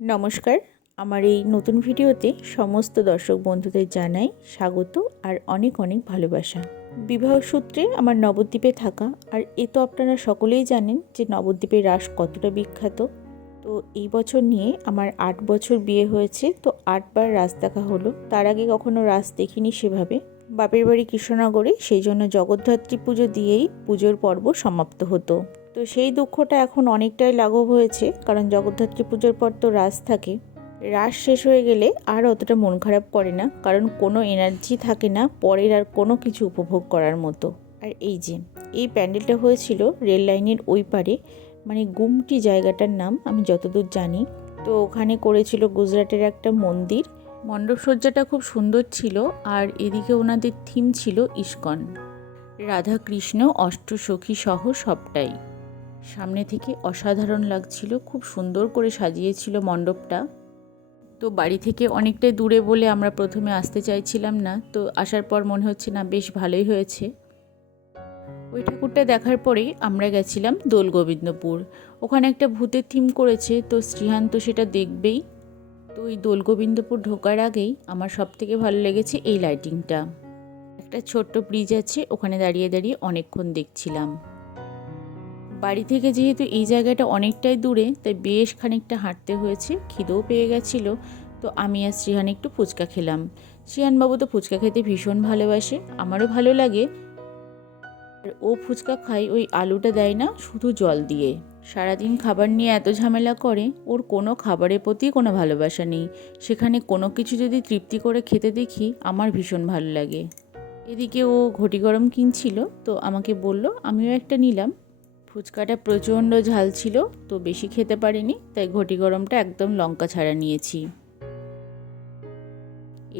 নমস্কার। আমার এই নতুন ভিডিওতে সমস্ত দর্শক বন্ধুদের জানাই স্বাগত আর অনেক অনেক ভালোবাসা। বিবাহ সূত্রে আমার নবদ্বীপে থাকা, আর এ তো আপনারা সকলেই জানেন যে নবদ্বীপের রাস কতটা বিখ্যাত। তো এই বছর নিয়ে আমার আট বছর বিয়ে হয়েছে, তো আটবার রাস দেখা হলো। তার আগে কখনো রাস দেখিনি সেভাবে। বাপের বাড়ি কৃষ্ণনগরে, সেই জন্য জগদ্ধাত্রী পুজো দিয়েই পুজোর পর্ব সমাপ্ত হতো। তো সেই দুঃখটা এখন অনেকটাই লাঘব হয়েছে, কারণ জগদ্ধাত্রী পুজোর পর তো রাস থাকে। রাস শেষ হয়ে গেলে আর অতটা মন খারাপ করে না, কারণ কোনো এনার্জি থাকে না পরের আর কোনো কিছু উপভোগ করার মতো। আর এই যে, এই প্যান্ডেলটা হয়েছিল রেল লাইনের ওই পারে মানে গুমটি জায়গাটার নাম আমি যতদূর জানি। তো ওখানে করেছিল গুজরাটের একটা মন্দির। মণ্ডপসজ্জাটা খুব সুন্দর ছিল, আর এদিকে ওনাদের থিম ছিল ইস্কন। রাধা কৃষ্ণ অষ্টসখী সহ সবটাই। সামনে থেকে অসাধারণ লাগছিল, খুব সুন্দর করে সাজিয়েছিল মণ্ডপটা। তো বাড়ি থেকে অনেকটাই দূরে বলে আমরা প্রথমে আসতে চাইছিলাম না, তো আসার পর মনে হচ্ছে না বেশ ভালোই হয়েছে। ওই ঠাকুরটা দেখার পরেই আমরা গেছিলাম দোল গোবিন্দপুর ওখানে একটা ভূতের থিম করেছে, তো শ্রীহান তো সেটা দেখবেই। তো ওই দোল গোবিন্দপুর ঢোকার আগেই আমার সব থেকে ভালো লেগেছে এই লাইটিংটা একটা ছোট্ট ব্রিজ আছে, ওখানে দাঁড়িয়ে দাঁড়িয়ে অনেকক্ষণ দেখছিলাম। বাড়ি থেকে যেহেতু এই জায়গাটা অনেকটাই দূরে, তাই বেশ খানিকটা হাঁটতে হয়েছে, খিদেও পেয়ে গেছিল। তো আমি আর শ্রীহান একটু ফুচকা খেলাম। শ্রীহানবাবু তো ফুচকা খেতে ভীষণ ভালোবাসে, আমারও ভালো লাগে। আর ও ফুচকা খায়, ওই আলুটা দেয় না, শুধু জল দিয়ে। সারাদিন খাবার নিয়ে এত ঝামেলা করে, ওর কোনো খাবারের প্রতি কোনো ভালোবাসা নেই। সেখানে কোনো কিছু যদি তৃপ্তি করে খেতে দেখি, আমার ভীষণ ভালো লাগে। এদিকে ও ঘটি গরম কিনছিল, তো আমাকে বলল, আমিও একটা নিলাম। ফুচকাটা প্রচণ্ড ঝাল ছিল, তো বেশি খেতে পারিনি, তাই ঘটি গরমটা একদম লঙ্কা ছাড়া নিয়েছি।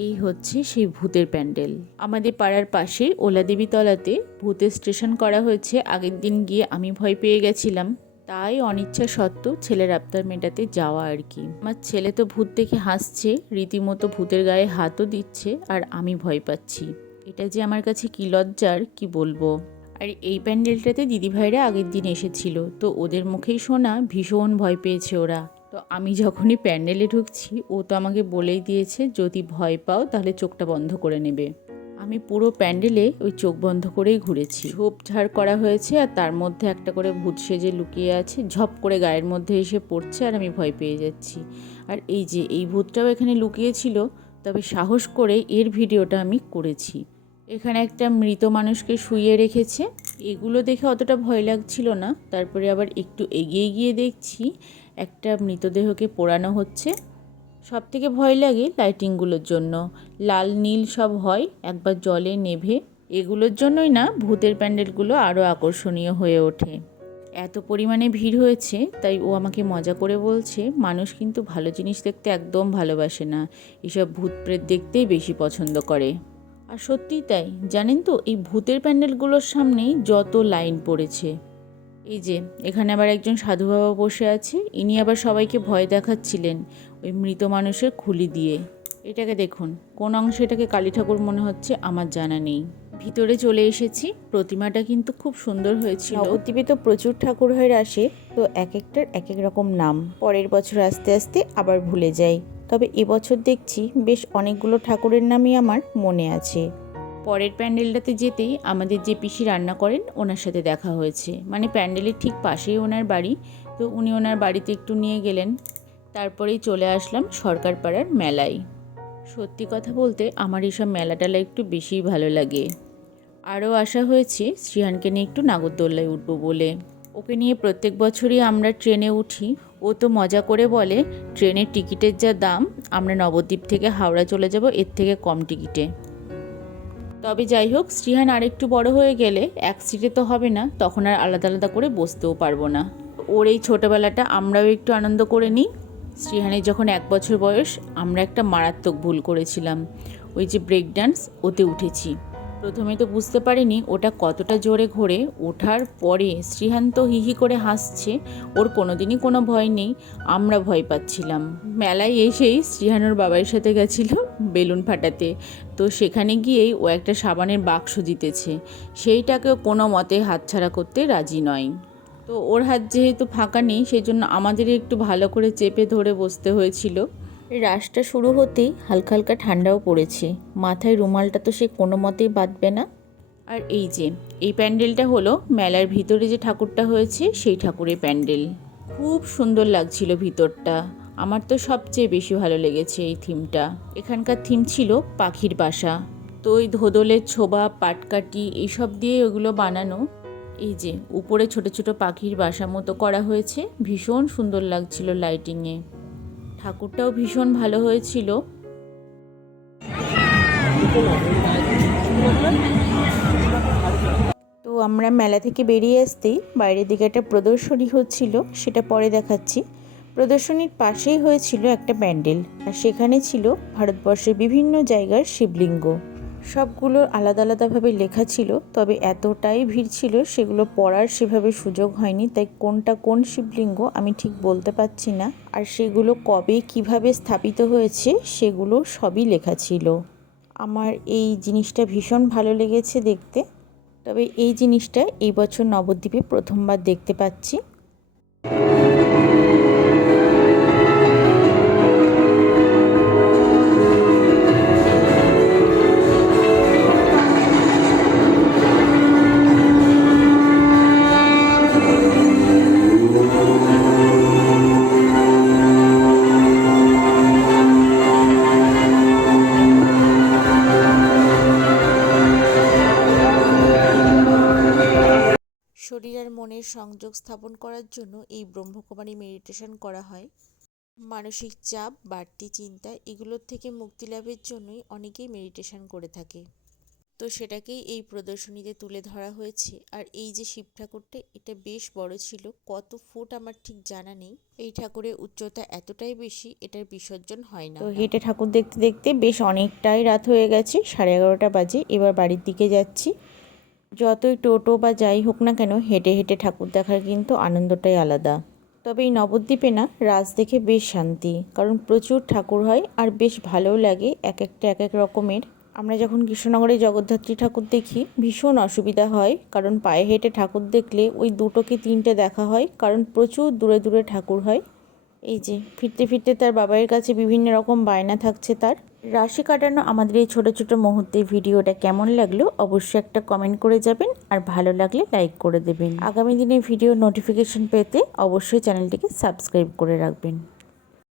এই হচ্ছে সেই ভূতের প্যান্ডেল। আমাদের পাড়ার পাশে ওলাদেবী তলাতে ভূতের স্টেশন করা হয়েছে, আগের দিন গিয়ে আমি ভয় পেয়ে গেছিলাম। তাই অনিচ্ছা সত্ত্বেও ছেলের আবদার মেটাতে যাওয়া আর কি। আমার ছেলে তো ভূত দেখে হাসছে, রীতিমতো ভূতের গায়ে হাতও দিচ্ছে, আর আমি ভয় পাচ্ছি। এটা যে আমার কাছে কি লজ্জার, কি বলব? আর এই প্যান্ডেলটাতে দিদিভাইরা আগের দিন এসেছিল, তো ওদের মুখেই শোনা ভীষণ ভয় পেয়েছে ওরা। তো আমি যখনই প্যান্ডেলে ঢুকছি, ও তো আমাকে বলেই দিয়েছে, যদি ভয় পাও, তাহলে চোখটা বন্ধ করে নেবে। আমি পুরো প্যান্ডেলে ওই চোখ বন্ধ করেই ঘুরেছি। ঝোপঝাড় করা হয়েছে আর তার মধ্যে একটা করে ভূত সেজে লুকিয়ে আছে, ঝপ করে গায়ের মধ্যে এসে পড়ছে আর আমি ভয় পেয়ে যাচ্ছি। আর এই যে, এই ভূতটাও এখানে লুকিয়েছিল তবে সাহস করে এর ভিডিওটা আমি করেছি। এখানে একটা মৃত মানুষকে শুইয়ে রেখেছে। এগুলো দেখে অতটা ভয় লাগছিল না। তারপরে আবার একটু এগিয়ে গিয়ে দেখছি একটা মৃতদেহকে পোড়ানো হচ্ছে। সব থেকে ভয় লাগে লাইটিংগুলোর জন্য। লাল, নীল সব হয়, একবার জলে নেভে। এগুলোর জন্যই না, ভূতের প্যান্ডেলগুলো আরও আকর্ষণীয় হয়ে ওঠে। এত পরিমাণে ভিড় হয়েছে, তাই ও আমাকে মজা করে বলছে, মানুষ কিন্তু ভালো জিনিস দেখতে একদম ভালোবাসে না। এসব ভূত প্রেত দেখতেই বেশি পছন্দ করে। আর সত্যিই তাই। জানেন তো, এই ভূতের প্যান্ডেলগুলোর সামনেই যত লাইন পড়েছে। এই যে, এখানে আবার একজন সাধু বাবা বসে আছে, ইনি আবার সবাইকে ভয় দেখাচ্ছিলেন ওই মৃত মানুষের খুলি দিয়ে। এটাকে দেখুন, কোন অংশে এটাকে কালী ঠাকুর মনে হচ্ছে আমার জানা নেই। ভিতরে চলে এসেছি, প্রতিমাটা কিন্তু খুব সুন্দর হয়েছিল। নবদ্বীপে তো প্রচুর ঠাকুর হয়ে আসে, তো এক একটার এক এক রকম নাম। পরের বছর আস্তে আস্তে আবার ভুলে যাই। তবে এবছর দেখছি বেশ অনেকগুলো ঠাকুরের নামই আমার মনে আছে। পরের প্যান্ডেলটাতে যেতেই আমাদের যে পিসি রান্না করেন, ওনার সাথে দেখা হয়েছে। মানে প্যান্ডেলের ঠিক পাশেই ওনার বাড়ি। তো উনি ওনার বাড়িতে একটু নিয়ে গেলেন। তারপরেই চলে আসলাম সরকারপাড়ার মেলায়। সত্যি কথা বলতে আমার এসব মেলা একটু বেশিই ভালো লাগে। আরও আশা হয়েছে শ্রীহানকে নিয়ে একটু নাগরদোল্লায় উঠবো বলে। ওকে নিয়ে প্রত্যেক বছরই আমরা ট্রেনে উঠি। ও তো মজা করে বলে, ট্রেনের টিকিটের যা দাম, আমরা নবদ্বীপ থেকে হাওড়া চলে যাব, এর থেকে কম টিকিটে। তবে যাই হোক, শ্রীহান আরেকটু বড় হয়ে গেলে এক সিটে তো হবে না, তখন আর আলাদা আলাদা করে বসতেও পারব না। ওর এই ছোটোবেলাটা আমরাও একটু আনন্দ করে নিই। শ্রীহানের যখন এক বছর বয়স, আমরা একটা মারাত্মক ভুল করেছিলাম। ওই যে ব্রেক ডান্স ওতে উঠেছি। প্রথমে তো বুঝতে পারিনি ওটা কতটা জোরে ঘোরে। ওঠার পরে শ্রীহান তো হিহি করে হাসছে, ওর কোনোদিনই কোনো ভয় নেই, আমরা ভয় পাচ্ছিলাম। মেলায় এসেই শ্রীহানোর বাবার সাথে গেছিল বেলুন ফাটাতে। তো সেখানে গিয়েই ও একটা সাবানের বাক্স জিতেছে। সেইটাকেও কোনো মতে হাতছাড়া করতে রাজি নয়। তো ওর হাত যেহেতু ফাঁকা নেই সেই জন্য আমাদেরই একটু ভালো করে চেপে ধরে বসতে হয়েছিল। রাসটা শুরু হতেই হালকা হালকা ঠান্ডাও পড়েছে। মাথায় রুমালটা তো সে কোনো মতেই বাঁধবে না। আর এই যে, এই প্যান্ডেলটা হলো মেলার ভিতরে যে ঠাকুরটা হয়েছে, সেই ঠাকুরের প্যান্ডেল। খুব সুন্দর লাগছিল ভিতরটা। আমার তো সবচেয়ে বেশি ভালো লেগেছে এই থিমটা। এখানকার থিম ছিল পাখির বাসা। তো ওই ধোদলের ছোবা পাটকাটি এইসব দিয়ে ওগুলো বানানো। এই যে, উপরে ছোট ছোট পাখির বাসা মতো করা হয়েছে। ভীষণ সুন্দর লাগছিল লাইটিংয়ে ঠাকুরটাও ভীষণ ভালো হয়েছিল। তো আমরা মেলা থেকে বেরিয়ে আসতেই বাইরের দিকে একটা প্রদর্শনী হচ্ছিল, সেটা পরে দেখাচ্ছি। প্রদর্শনীর পাশেই হয়েছিল একটা প্যান্ডেল, আর সেখানে ছিল ভারতবর্ষের বিভিন্ন জায়গার শিবলিঙ্গ। সবগুলো আলাদা আলাদাভাবে লেখা ছিল, তবে এতটাই ভিড় ছিল সেগুলো পড়ার সেভাবে সুযোগ হয়নি, তাই কোনটা কোন শিবলিঙ্গ আমি ঠিক বলতে পারছি না। আর সেগুলো কবে কীভাবে স্থাপিত হয়েছে সেগুলো সবই লেখা ছিল। আমার এই জিনিসটা ভীষণ ভালো লেগেছে দেখতে, তবে এই জিনিসটা এই বছর নবদ্বীপে প্রথমবার দেখতে পাচ্ছি। সংযোগ স্থাপন করার জন্য এই ব্রহ্মকুমারী মেডিটেশন করা হয়। মানসিক চাপ, বাড়তি চিন্তা এগুলোর থেকে মুক্তি লাভের জন্যই অনেকেই মেডিটেশন করে থাকে। তো সেটাকেই এই প্রদর্শনীতে তুলে ধরা হয়েছে। আর এই যে শিব ঠাকুরটা, এটা বেশ বড় ছিল, কত ফুট আমার ঠিক জানা নেই। এই ঠাকুরের উচ্চতা এতটাই বেশি, এটার বিসর্জন হয় না। তো হেঁটে ঠাকুর দেখতে দেখতে বেশ অনেকটাই রাত হয়ে গেছে, সাড়ে এগারোটা বাজে, এবার বাড়ির দিকে যাচ্ছি। যতই টোটো বা যাই হোক না কেন হেঁটে হেঁটে ঠাকুর দেখার কিন্তু আনন্দটাই আলাদা। তবে এই নবদ্বীপে না রাজ দেখে বেশ শান্তি। কারণ প্রচুর ঠাকুর হয় আর বেশ ভালোও লাগে এক একটা, এক এক রকমের। আমরা যখন কৃষ্ণনগরে জগদ্ধাত্রী ঠাকুর দেখি, ভীষণ অসুবিধা হয়। কারণ পায়ে হেঁটে ঠাকুর দেখলে ওই দুটো কি তিনটে দেখা হয়? কারণ প্রচুর দূরে দূরে ঠাকুর হয়। এই যে, ফিরতে ফিরতে তার বাবাইয়ের কাছে বিভিন্ন রকম বায়না থাকছে তার। রাশি কাটানো আমাদের এই ছোটো ছোটো মুহূর্তে ভিডিওটা কেমন লাগল অবশ্যই একটা কমেন্ট করে যাবেন, আর ভালো লাগলে লাইক করে দেবেন। আগামী দিনে ভিডিও নোটিফিকেশন পেতে অবশ্যই চ্যানেলটিকে সাবস্ক্রাইব করে রাখবেন।